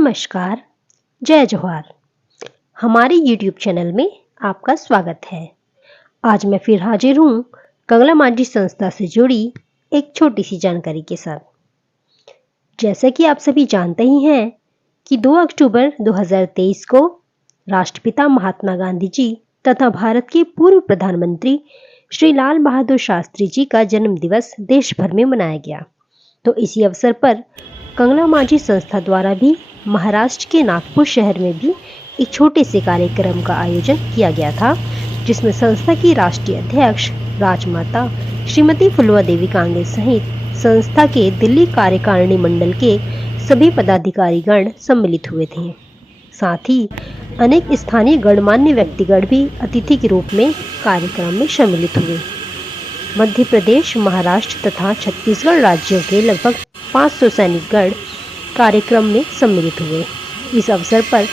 नमस्कार, जय जोहार। हमारे YouTube चैनल में आपका स्वागत है। आज मैं फिर हाजिर हूँ कंगला मांझी संस्था से जुड़ी एक छोटी सी जानकारी के साथ। जैसा कि आप सभी जानते ही हैं कि 2 अक्टूबर 2023 को राष्ट्रपिता महात्मा गांधी जी तथा भारत के पूर्व प्रधानमंत्री श्री लाल बहादुर शास्त्री जी का जन्म दिवस देश भर में मनाया गया। तो इसी अवसर पर कंगला मांझी संस्था द्वारा भी महाराष्ट्र के नागपुर शहर में भी एक छोटे से कार्यक्रम का आयोजन किया गया था, जिसमें संस्था की राष्ट्रीय अध्यक्ष राजमाता श्रीमती फुलवा देवी कांगे सहित संस्था के दिल्ली कार्यकारिणी मंडल के सभी पदाधिकारीगण सम्मिलित हुए थे। साथ ही अनेक स्थानीय गणमान्य व्यक्तिगण भी अतिथि के रूप में कार्यक्रम में सम्मिलित हुए। मध्य प्रदेश, महाराष्ट्र तथा छत्तीसगढ़ राज्यों के लगभग 500 सैनिकगण कार्यक्रम में सम्मिलित हुए। इस अवसर पर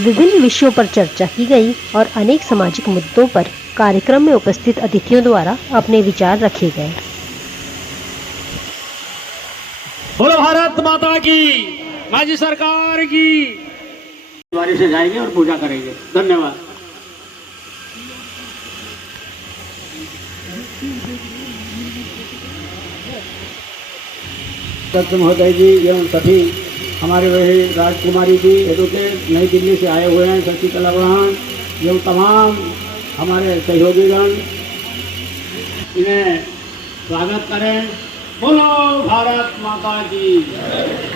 विभिन्न विषयों पर चर्चा की गई और अनेक सामाजिक मुद्दों पर कार्यक्रम में उपस्थित अतिथियों द्वारा अपने विचार रखे गए। बोलो भारत माता की, मांझी सरकार की। द्वारे से जाएंगे और पूजा करेंगे। धन्यवाद। महोदय जी एवं सभी हमारे वही राजकुमारी जी एडवोकेट नई दिल्ली से आए हुए हैं, शशिकला बहन एवं तमाम हमारे सहयोगीगण, इन्हें स्वागत करें। बोलो भारत माता की।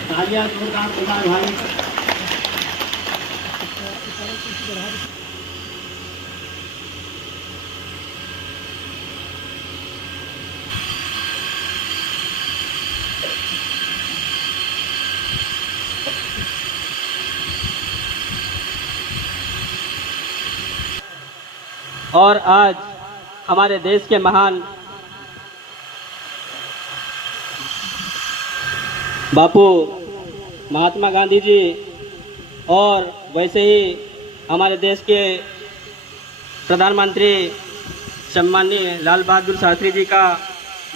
तालियां जोरदार बजाएं भाई। और आज हमारे देश के महान बापू महात्मा गांधी जी और वैसे ही हमारे देश के प्रधानमंत्री सम्माननीय लाल बहादुर शास्त्री जी का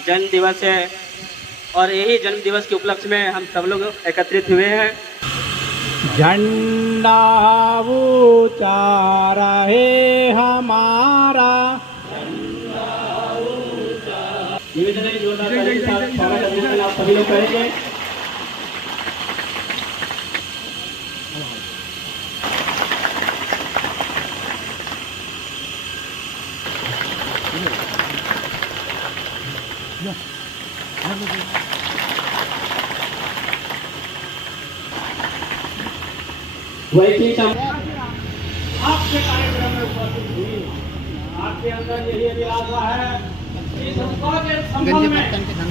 जन्म दिवस है और यही जन्म दिवस के उपलक्ष्य में हम सब लोग एकत्रित हुए हैं। झंडा ऊंचा रहे हमारा, निवेदन है जोरदार ताली के साथ स्वागत अभिनंदन आप सभी लोग करेंगे। वैसे आपके कार्यक्रम में उपस्थित हुई, आपके अंदर यही अभिलाषा है कि संस्था के संबंध में,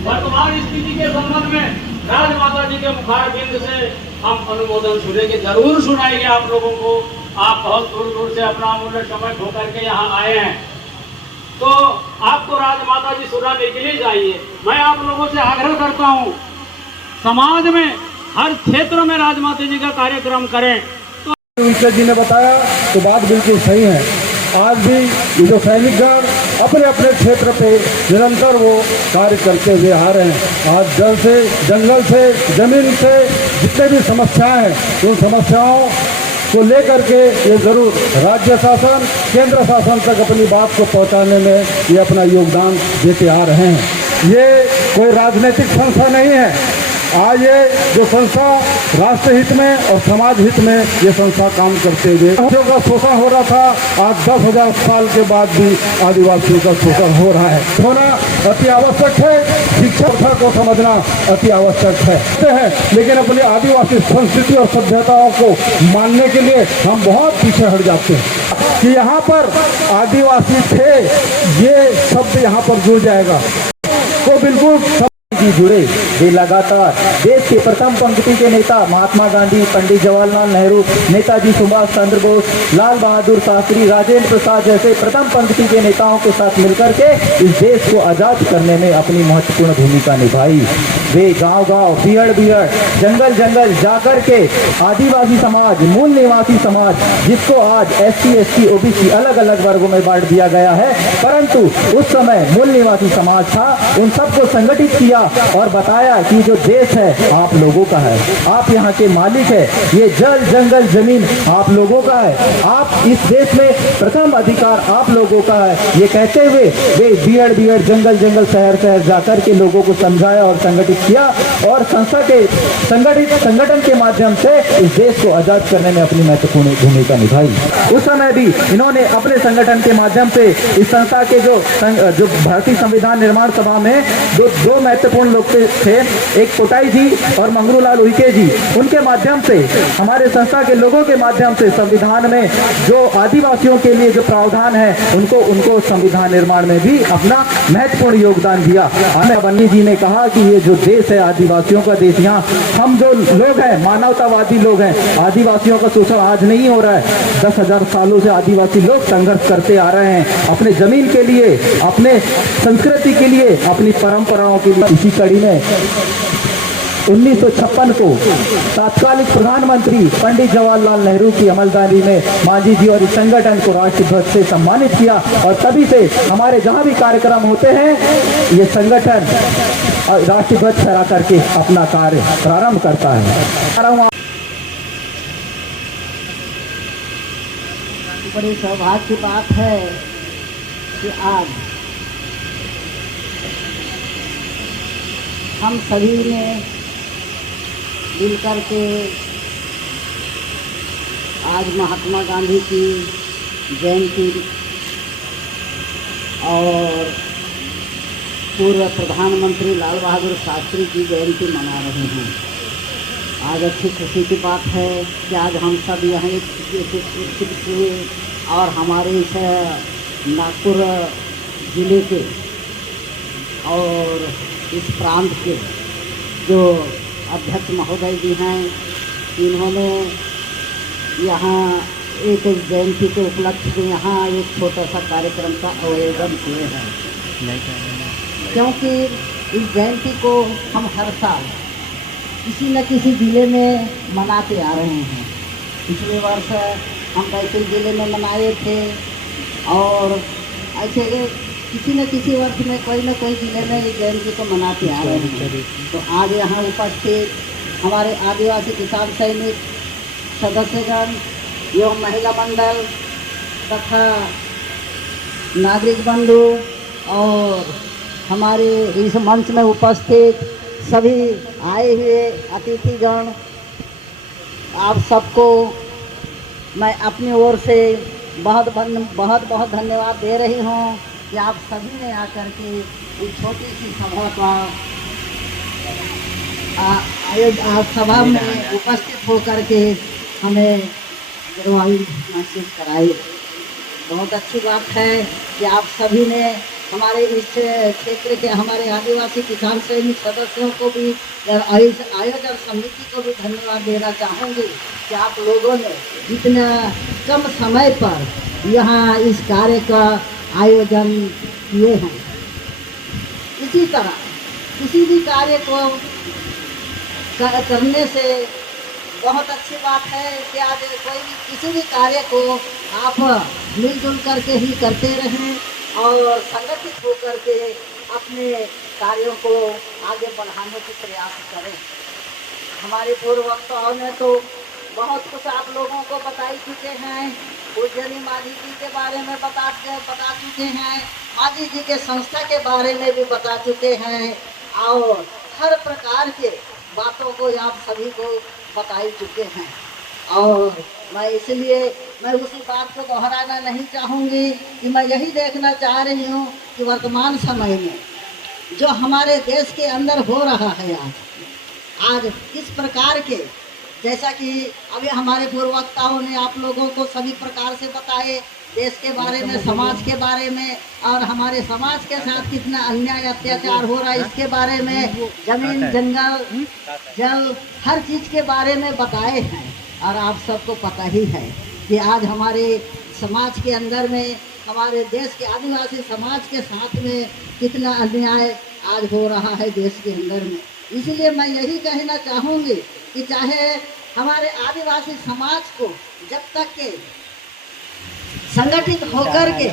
वर्तमान स्थिति के संबंध में राजमाता जी के मुखारबिंद से हम अनुमोदन सुनेंगे, जरूर सुनाएंगे आप लोगों को। आप बहुत दूर दूर से अपना अमूल्य समय खो करके यहाँ आए हैं, तो आपको राजमाता जी सुनाने के लिए जाइए। मैं आप लोगों से आग्रह करता हूँ, समाज में हर क्षेत्र में राजमाता जी का कार्यक्रम करें। उनसे जी ने बताया तो बात बिल्कुल सही है। आज भी ये जो सैनिकगण अपने अपने क्षेत्र पे निरंतर वो कार्य करते हुए आ रहे हैं। आज जल से, जंगल से, जमीन से जितने भी समस्याएं हैं, उन समस्याओं को लेकर के ये जरूर राज्य शासन, केंद्र शासन तक अपनी बात को पहुंचाने में ये अपना योगदान देते आ रहे हैं। ये कोई राजनीतिक संस्था नहीं है। आज ये जो संस्था राष्ट्र हित में और समाज हित में ये संस्था काम करते हुए आदिवासियों का शोषण हो रहा था, आज 10,000 साल के बाद भी आदिवासियों का शोषण हो रहा है। होना अति आवश्यक है, शिक्षा को समझना अति आवश्यक है, लेकिन अपनी आदिवासी संस्कृति और सभ्यताओं को मानने के लिए हम बहुत पीछे हट जाते हैं कि यहाँ पर आदिवासी थे, ये शब्द यहाँ पर जुड़ जाएगा तो बिल्कुल जी जुड़े। वे लगातार देश के प्रथम पंक्ति के नेता महात्मा गांधी, पंडित जवाहरलाल नेहरू, नेताजी सुभाष चंद्र बोस, लाल बहादुर शास्त्री, राजेंद्र प्रसाद जैसे प्रथम पंक्ति के नेताओं के साथ मिलकर के इस देश को आजाद करने में अपनी महत्वपूर्ण भूमिका निभाई। वे गांव-गांव, बीहड़-बीहड़, जंगल-जंगल जाकर के आदिवासी समाज, मूल निवासी समाज, जिसको आज SC, ST, OBC अलग-अलग वर्गों में बांट दिया गया है, परंतु उस समय मूल निवासी समाज था, उन सबको संगठित किया और बताया कि जो देश है आप लोगों का है, आप यहाँ के मालिक है, ये जल, जंगल, जमीन आप लोगों का है, आप इस देश में प्रथम अधिकार आप लोगों का है। ये कहते हुए वे बीहड़ बीहड़, जंगल जंगल, शहर शहर जाकर के लोगों को समझाया और संगठित किया और संस्था के संगठन के माध्यम से इस देश को आजाद करने में अपनी महत्वपूर्ण भूमिका निभाई। उस समय भी इन्होंने अपने संगठन के माध्यम से इस संस्था के जो भारतीय संविधान निर्माण सभा में दो महत्वपूर्ण लोग थे, एक कोटाई जी और मंगरूलाल उइके जी, उनके माध्यम से हमारे संस्था के लोगों के माध्यम से संविधान में जो आदिवासियों के लिए जो प्रावधान है उनको संविधान निर्माण में भी अपना महत्वपूर्ण योगदान दिया। बन्नी जी ने कहा कि ये जो देश है आदिवासियों का देश, यहाँ हम जो लोग हैं मानवतावादी लोग हैं, आदिवासियों का शोषण आज नहीं हो रहा है, 10,000 सालों से आदिवासी लोग संघर्ष करते आ रहे हैं अपने जमीन के लिए, अपने संस्कृति के लिए, अपनी परंपराओं के लिए। इसी कड़ी में 1956 को तत्कालीन प्रधानमंत्री पंडित जवाहरलाल नेहरू की अमलदारी में मांझी जी और इस संगठन को राष्ट्रध्वज से सम्मानित किया और तभी से हमारे जहां भी कार्यक्रम होते हैं ये संगठन राष्ट्रध्वज फहरा करके अपना कार्य प्रारंभ करता है। बड़ी सौभाग्य की बात है कि आज हम सभी ने मिल करके आज महात्मा गांधी की जयंती और पूर्व प्रधानमंत्री लाल बहादुर शास्त्री की जयंती मना रहे हैं। आज अच्छी खुशी की बात है कि आज हम सब यहाँ एकत्रित हुए और हमारे इस नागपुर ज़िले के और इस प्रांत के जो अध्यक्ष महोदय जी हैं, इन्होंने यहाँ एक जयंती के उपलक्ष्य में यहाँ एक छोटा सा कार्यक्रम का आयोजन किए हैं, क्योंकि इस जयंती को हम हर साल किसी न किसी ज़िले में मनाते आ रहे हैं। पिछले वर्ष हम बैतूल ज़िले में मनाए थे और ऐसे किसी न किसी वर्ष में कोई न कोई ज़िले में इस जयंती को मनाते आ रहे हैं। तो आज यहाँ उपस्थित हमारे आदिवासी किसान सैनिक सदस्यगण एवं महिला मंडल तथा नागरिक बंधु और हमारे इस मंच में उपस्थित सभी आए हुए अतिथिगण, आप सबको मैं अपनी ओर से बहुत बहुत धन्यवाद दे रही हूँ कि आप सभी ने आकर के इस छोटी सी सभा का सभा में उपस्थित होकर के हमें गुरुवाई महसूस कराई। बहुत अच्छी बात है कि आप सभी ने हमारे इस क्षेत्र के हमारे आदिवासी किसान सैनिक सदस्यों को भी, आयोजन समिति को भी धन्यवाद देना चाहूँगी कि आप लोगों ने इतना कम समय पर यहाँ इस कार्य का आयोजन किए हैं। इसी तरह किसी भी कार्य को करने से बहुत अच्छी बात है कि आज कोई भी किसी भी कार्य को आप मिलजुल करके ही करते रहें और संगठित होकर के अपने कार्यों को आगे बढ़ाने की प्रयास करें। हमारे पूर्व वक्ताओं ने तो बहुत कुछ आप लोगों को बता ही चुके हैं। पूजनी मांझी जी के बारे में बता चुके हैं, मांझी जी के संस्था के बारे में भी बता चुके हैं और हर प्रकार के बातों को आप सभी को बता ही चुके हैं। और मैं इसलिए उसी बात को दोहराना नहीं चाहूँगी कि मैं यही देखना चाह रही हूँ कि वर्तमान समय में जो हमारे देश के अंदर हो रहा है आज किस प्रकार के, जैसा कि अभी हमारे पूर्ववक्ताओं ने आप लोगों को सभी प्रकार से बताए देश के बारे में, समाज के बारे में और हमारे समाज के साथ कितना अन्याय अत्याचार हो रहा है इसके बारे में, जमीन जंगल जल हर चीज़ के बारे में बताए हैं। और आप सबको पता ही है कि आज हमारे समाज के अंदर में, हमारे देश के आदिवासी समाज के साथ में कितना अन्याय आज हो रहा है देश के अंदर में। इसलिए मैं यही कहना चाहूँगी कि चाहे हमारे आदिवासी समाज को जब तक के संगठित होकर के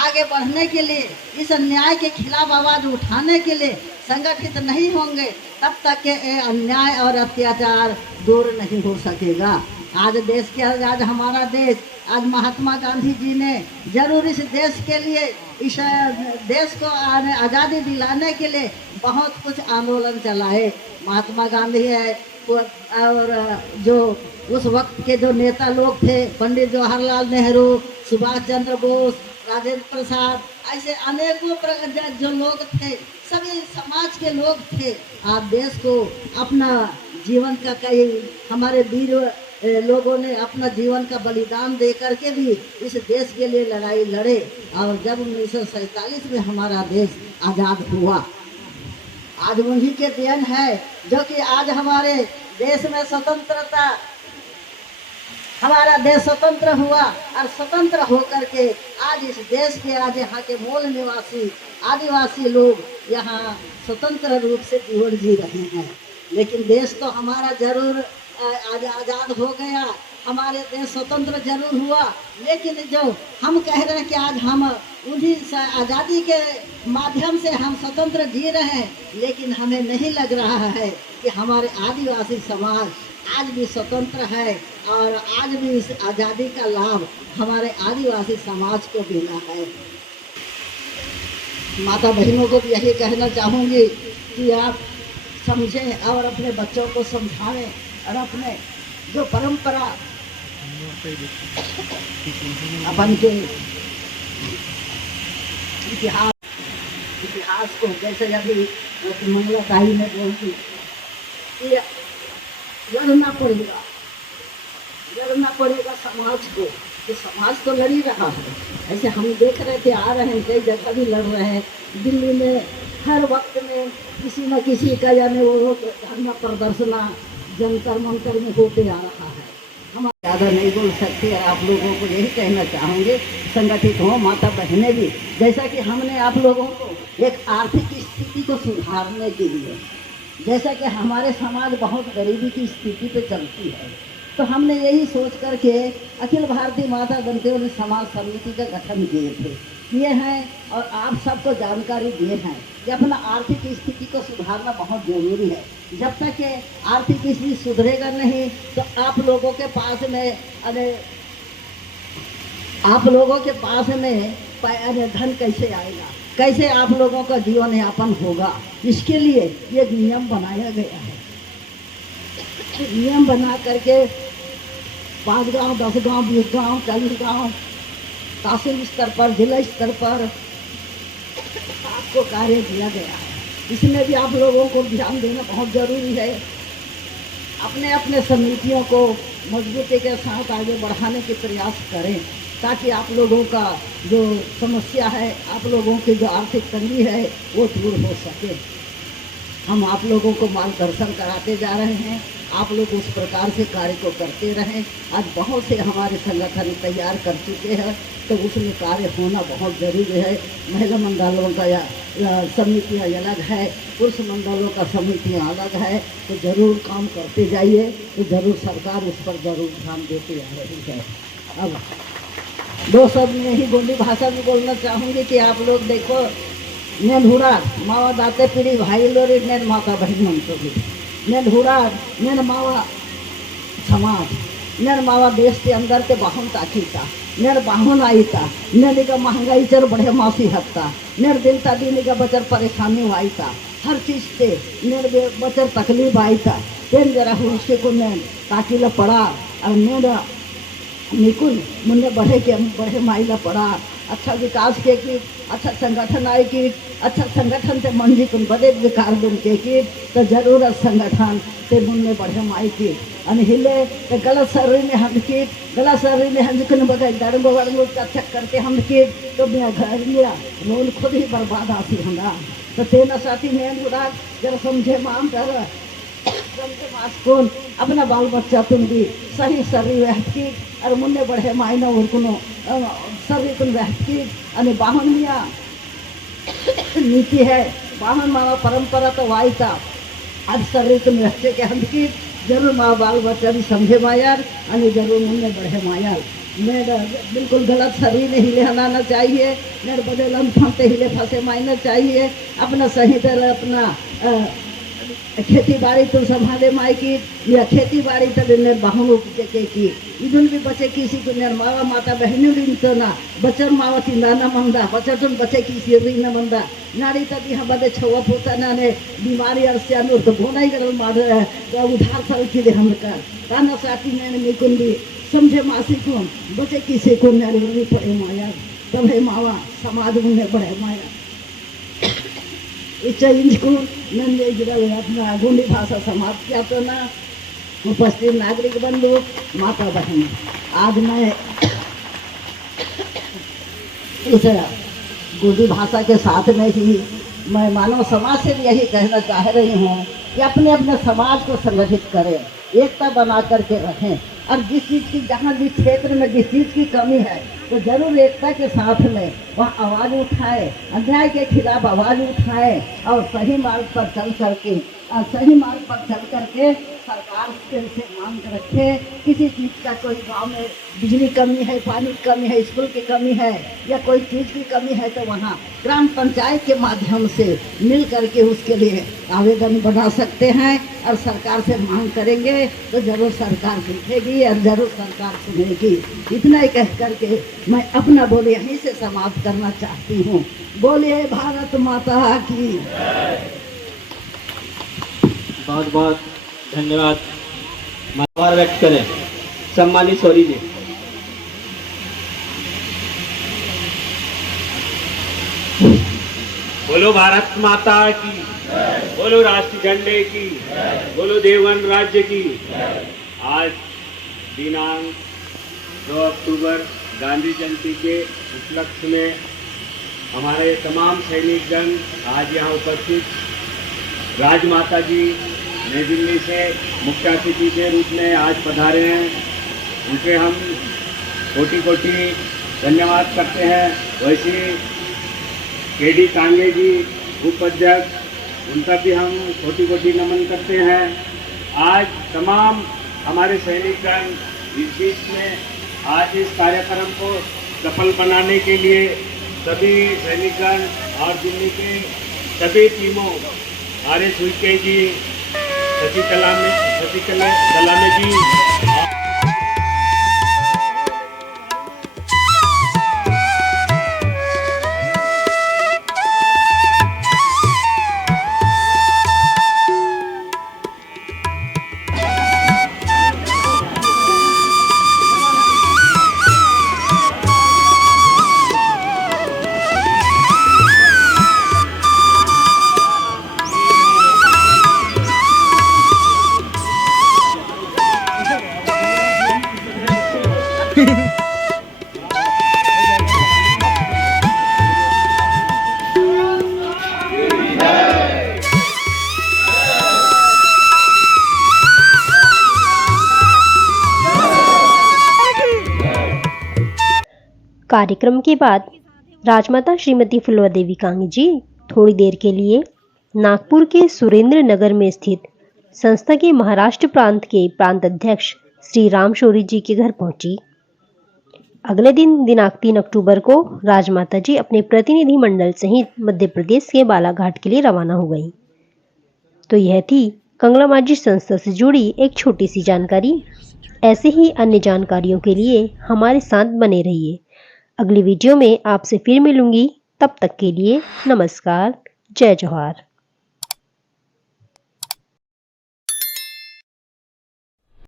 आगे बढ़ने के लिए, इस अन्याय के खिलाफ आवाज उठाने के लिए संगठित नहीं होंगे, तब तक के ये अन्याय और अत्याचार दूर नहीं हो सकेगा। आज देश के आज हमारा देश, आज महात्मा गांधी जी ने जरूर इस देश के लिए, इस देश को आज़ादी दिलाने के लिए बहुत कुछ आंदोलन चलाए। महात्मा गांधी है और जो उस वक्त के जो नेता लोग थे, पंडित जवाहरलाल नेहरू, सुभाष चंद्र बोस, राजेंद्र प्रसाद, ऐसे अनेकों जो लोग थे, सभी समाज के लोग थे। आज देश को अपना जीवन का कई हमारे वीर लोगों ने अपना जीवन का बलिदान दे करके भी इस देश के लिए लड़ाई लड़े और जब 1947 में हमारा देश आज़ाद हुआ, आज उन्हीं के देन है जो कि आज हमारे देश में स्वतंत्रता, हमारा देश स्वतंत्र हुआ और स्वतंत्र होकर के आज इस देश के, आज यहाँ के मूल निवासी आदिवासी लोग यहाँ स्वतंत्र रूप से जीवन जी रहे हैं। लेकिन देश तो हमारा जरूर आज़ाद हो गया, हमारे देश स्वतंत्र जरूर हुआ, लेकिन जो हम कह रहे हैं कि आज हम उन्हीं आज़ादी के माध्यम से हम स्वतंत्र जी रहे हैं, लेकिन हमें नहीं लग रहा है कि हमारे आदिवासी समाज आज भी स्वतंत्र है और आज भी इस आज़ादी का लाभ हमारे आदिवासी समाज को मिला है। माता बहनों को भी यही कहना चाहूँगी कि आप समझें और अपने बच्चों को समझाएं और अपने जो परंपरा अपन के इतिहास को, जैसे अभी मंगला ताई ने बोलती कि लड़ना पड़ेगा समाज को, तो समाज तो लड़ ही रहा है। ऐसे हम देख रहे थे, आ रहे हैं, कई जगह भी लड़ रहे हैं। दिल्ली में हर वक्त में किसी न किसी का यानी वो धरना प्रदर्शना जंतर मंतर में होते आ रहा है। हम ज़्यादा नहीं बोल सकते। आप लोगों को यही कहना चाहूँगे, संगठित हो माता बहनें भी, जैसा कि हमने आप लोगों को एक आर्थिक स्थिति को सुधारने के लिए, जैसा कि हमारे समाज बहुत गरीबी की स्थिति पे चलती है, तो हमने यही सोच करके अखिल भारतीय माता दंतेवाली समाज समिति का गठन किए हैं और आप सबको जानकारी दिए हैं कि अपना आर्थिक स्थिति को सुधारना बहुत ज़रूरी है। जब तक कि आर्थिक स्थिति सुधरेगा नहीं तो आप लोगों के पास में धन कैसे आएगा, कैसे आप लोगों का जीवन यापन होगा। इसके लिए एक नियम बनाया गया है। नियम बना करके 5 गांव, 10 गांव, 20 गांव, 40 गांव, तहसील स्तर पर, जिला स्तर पर आपको कार्य दिया गया है। इसमें भी आप लोगों को ध्यान देना बहुत ज़रूरी है। अपने अपने समितियों को मजबूती के साथ आगे बढ़ाने के प्रयास करें, ताकि आप लोगों का जो समस्या है, आप लोगों की जो आर्थिक तंगी है, वो दूर हो सके। हम आप लोगों को मार्गदर्शन कराते जा रहे हैं, आप लोग उस प्रकार से कार्य को करते रहें। आज बहुत से हमारे संगठन तैयार कर चुके हैं, तो उसमें कार्य होना बहुत ज़रूरी है। महिला मंडलों का या समितियाँ अलग है, पुरुष मंडलों का समितियाँ अलग है, तो ज़रूर काम करते जाइए, तो ज़रूर सरकार उस पर ज़रूर ध्यान देती आ रही है। अब 2 शब्द में ही गोंडी भाषा में बोलना चाहूँगी कि आप लोग देखो, नेन हुड़ा मावा दाते पीढ़ी भाई लोरी नेन माता बहन मंत्री नेन हुड़ा नेन मावा समाज नेन मावा देश के अंदर के बाहुन ताकी था नेर बाहुन आई था नेर का महंगाई चर बढ़े मासी हत्ता नेर दिन ता दिन का बचर परेशानी आई था, हर चीज़ से नेर बचर तकलीफ आई था। तेन जरा उसके को नेन ताकि ला पड़ा और नेर निकुल मुन्ने बढ़े माइला पड़ा। अच्छा विकास के की अच्छा संगठन आए कि अच्छा संगठन से मंजी कुन बदे विकार दुन के की तो जरूर संगठन से मुन्ने बढ़े माई की अनहिले तो गलत शरीर में हम की गलत शरीर में हम कुन बगैर दर्द वगैरह का चक्कर के हम की तो मैं घर लिया रोल खुद ही बर्बाद आती हंगा। तो तेना साथी मैं बुरा जरा समझे माम कर कौन अपना बाल बच्चा तुम भी सही शरीर रहत की और मुन्ने बढ़े मायना और कुनो शरीर तुम रहत की अने बाहन मिया नीति है। बाहन मावा परंपरा तो वाई था आज सगळे तुम्ही अच्छे के हम की जरूर माँ बाल बच्चा भी समझे मायार और जरूर मुन्ने बढ़े मायार। मैं बिल्कुल गलत शरीर नहीं लेना चाहिए, मेरे बड़े लम फंते हिले फंसे मायने चाहिए। अपना सही तरह अपना खेती बाड़ी तो संभाले माई की या खेती बाड़ी तो निर्वाहन की इधन भी बचे किसी को निर्मावा माता बहने भी तो ना बचर मावती नाना मंदा बचर तुम बचे किसी री न मंदा नारी तभी हम बदे छवा पोता नाने बीमारी अरसिया नो तो बोना ही कर मार उधार सर के लिए हम कर ताना साथी मैंने निकुन भी समझे मासी को बचे किसी को नारी पड़े माया तब है मावा समाज में बड़े माया इच्छा इनको नंदे जिला अपना गोंडी भाषा समाप्त किया तो ना उपस्थित नागरिक बंधु माता बहन आज मैं इस गोंडी भाषा के साथ में ही मैं मानव समाज से भी यही कहना चाह रही हूँ कि अपने अपने समाज को संगठित करें, एकता बना करके रखें और जिस चीज़ की जहाँ जिस क्षेत्र में जिस चीज़ की कमी है तो जरूर एकता के साथ में वह आवाज़ उठाए, अन्याय के खिलाफ आवाज़ उठाए और सही मार्ग पर चल करके सरकार से मांग रखे। किसी चीज़ का कोई गांव में बिजली कमी है, पानी की कमी है, स्कूल की कमी है या कोई चीज़ की कमी है तो वहाँ ग्राम पंचायत के माध्यम से मिल करके उसके लिए आवेदन बना सकते हैं और सरकार से मांग करेंगे तो जरूर सरकार देखेगी और जरूर सरकार सुनेगी। इतना ही कह करके मैं अपना बोले यहीं से समाप्त करना चाहती हूँ। बोलिए भारत माता की। बहुत बहुत धन्यवाद। आभार व्यक्त करें सम्मानित सोरी जी। बोलो भारत माता की, बोलो राष्ट्रीय झंडे की, बोलो देवगन राज्य की। आज दिनांक 2 अक्टूबर गांधी जयंती के उपलक्ष्य में हमारे तमाम सैनिकगण आज यहाँ उपस्थित, राजमाता जी नई दिल्ली से मुख्य अतिथि के रूप में आज पधारे हैं, उनके हम कोटि कोटि धन्यवाद करते हैं। वैसे केडी कांगे जी उपाध्यक्ष, उनका भी हम कोटि कोटि नमन करते हैं। आज तमाम हमारे सैनिकगण इस बीच में आज इस कार्यक्रम को सफल बनाने के लिए सभी सैनिकगण और दिल्ली के सभी टीमों आर.एस. उइके जी, शशिकला दलाने जी, कार्यक्रम के बाद राजमाता श्रीमती फुलवा देवी कांगे जी थोड़ी देर के लिए नागपुर के सुरेंद्र नगर में स्थित संस्था के महाराष्ट्र प्रांत के प्रांत अध्यक्ष श्री राम शौरी जी के घर पहुंची। अगले दिन दिनांक 3 अक्टूबर को राजमाता जी अपने प्रतिनिधि मंडल सहित मध्य प्रदेश के बालाघाट के लिए रवाना हो गई। तो यह थी कंगला मांझी संस्था से जुड़ी एक छोटी सी जानकारी। ऐसे ही अन्य जानकारियों के लिए हमारे साथ बने रहिए। अगली वीडियो में आपसे फिर मिलूंगी, तब तक के लिए नमस्कार, जय जोहार।